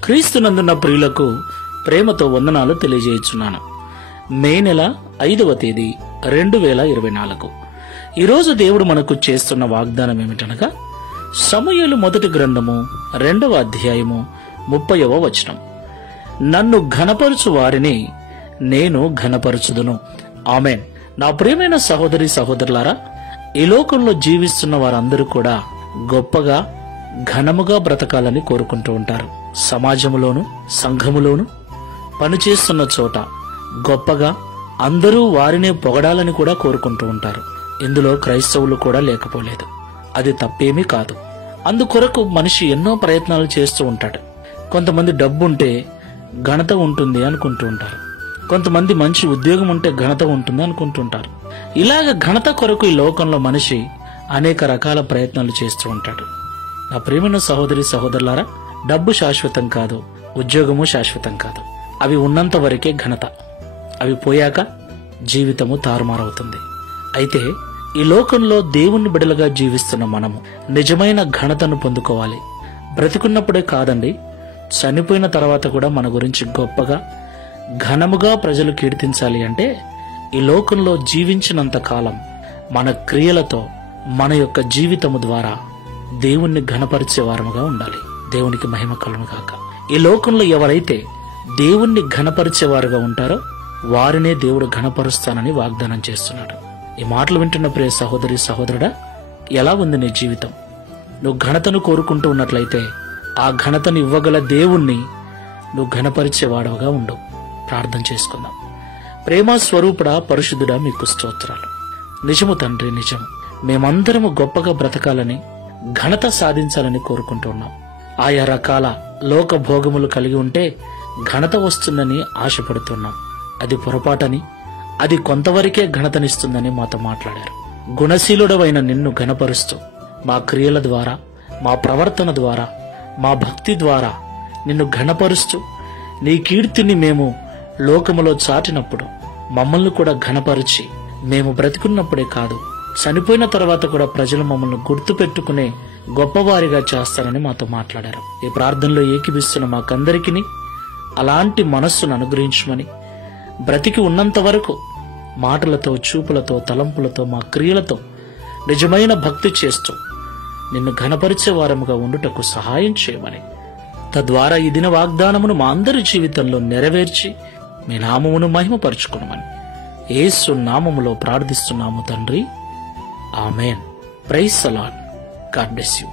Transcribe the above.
క్రీస్తునందున్న ప్రియులకు ప్రేమతో వందనాలు తెలియజేయుచున్నాను. మే నెల 5వ తేదీ 2024. ఈరోజు దేవుడు మనకు చేస్తున్న వాగ్దానం ఏమిటనగా సమూయేలు మొదటి గ్రంథము 2వ అధ్యాయము 30వ వచనం. నన్ను ఘనపరచు వారిని నేను ఘనపరచుదును. ఆమేన్. నా ప్రియమైన సహోదరి సహోదరులారా, ఈ లోకంలో జీవిస్తున్న వారందరూ కూడా గొప్పగా ఘనముగా బ్రతకాలని కోరుకుంటూ ఉంటారు. సమాజములోను సంఘములోను పనిచేస్తున్న చోట గొప్పగా అందరూ వారినే పొగడాలని కూడా కోరుకుంటూ ఉంటారు. ఇందులో క్రైస్తవులు కూడా లేకపోలేదు. అది తప్పేమీ కాదు. అందుకొరకు మనిషి ఎన్నో ప్రయత్నాలు చేస్తూ ఉంటాడు. కొంతమంది డబ్బుంటే ఘనత ఉంటుంది అనుకుంటూ ఉంటారు. కొంతమంది మంచి ఉద్యోగం ఉంటే ఘనత ఉంటుంది అనుకుంటుంటారు. ఇలాగ ఘనత కొరకు ఈ లోకంలో మనిషి అనేక రకాల ప్రయత్నాలు చేస్తూ ఉంటాడు. నా ప్రియమైన సహోదరి సహోదరులారా, డబ్బు శాశ్వతం కాదు, ఉద్యోగము శాశ్వతం కాదు. అవి ఉన్నంత వరకే ఘనత. అవి పోయాక జీవితము తారుమారవుతుంది. అయితే ఈ లోకంలో దేవుని బిడలుగా జీవిస్తున్న మనము నిజమైన ఘనతను పొందుకోవాలి. బ్రతికున్నప్పుడే కాదండి, చనిపోయిన తర్వాత కూడా మన గురించి గొప్పగా ఘనముగా ప్రజలు కీర్తించాలి అంటే ఈ లోకంలో జీవించినంత కాలం మన క్రియలతో మన యొక్క జీవితము ద్వారా దేవుణ్ణి ఘనపరిచే వారముగా ఉండాలి. దేవునికి మహిమ కలుగును గాక. ఈ లోకంలో ఎవరైతే దేవుణ్ణి ఘనపరిచేవారుగా ఉంటారో వారినే దేవుడు ఘనపరుస్తానని వాగ్దానం చేస్తున్నాడు. ఈ మాటలు వింటున్న ప్రియ సహోదరి సహోదరుడా, ఎలా ఉంది నీ జీవితం? నువ్వు ఘనతను కోరుకుంటూ ఉన్నట్లయితే ఆ ఘనతను ఇవ్వగల దేవుణ్ణి నువ్వు ఘనపరిచేవాడవుగా ఉండు. ప్రార్థన చేసుకుందాం. ప్రేమ స్వరూపుడా, పరిశుద్ధుడా, మీకు స్తోత్రాలు. నిజము తండ్రి, నిజం. మేమందరము గొప్పగా బ్రతకాలని ఘనత సాధించాలని కోరుకుంటున్నాం. ఆయా రకాల లోక భోగములు కలిగి ఉంటే ఘనత వస్తుందని ఆశపడుతున్నాం. అది పొరపాటని, అది కొంతవరకే ఘనతనిస్తుందని మాతో మాట్లాడారు. గుణశీలుడవైన నిన్ను ఘనపరుస్తూ మా క్రియల ద్వారా, మా ప్రవర్తన ద్వారా, మా భక్తి ద్వారా నిన్ను ఘనపరుస్తూ నీ కీర్తిని మేము లోకములో చాటినప్పుడు మమ్మల్ని కూడా ఘనపరిచి మేము బ్రతికున్నప్పుడే కాదు, చనిపోయిన తర్వాత కూడా ప్రజలు మమ్మల్ని గుర్తు పెట్టుకునే గొప్పవారిగా చేస్తారని మాతో మాట్లాడారు. ఈ ప్రార్థనలో ఏకీభిస్తున్న మాకందరికీ అలాంటి మనస్సును అనుగ్రహించమని, బ్రతికి ఉన్నంత వరకు మాటలతో, చూపులతో, తలంపులతో, మా క్రియలతో నిజమైన భక్తి చేస్తూ నిన్ను ఘనపరిచే వారముగా ఉండుటకు సహాయం చేయమని, తద్వారా ఈ దిన వాగ్దానమును మా అందరి జీవితంలో నెరవేర్చి మీ నామమును మహిమపరుచుకునమని యేసు నామములో ప్రార్థిస్తున్నాము తండ్రి. Amen. Praise the Lord. God bless you.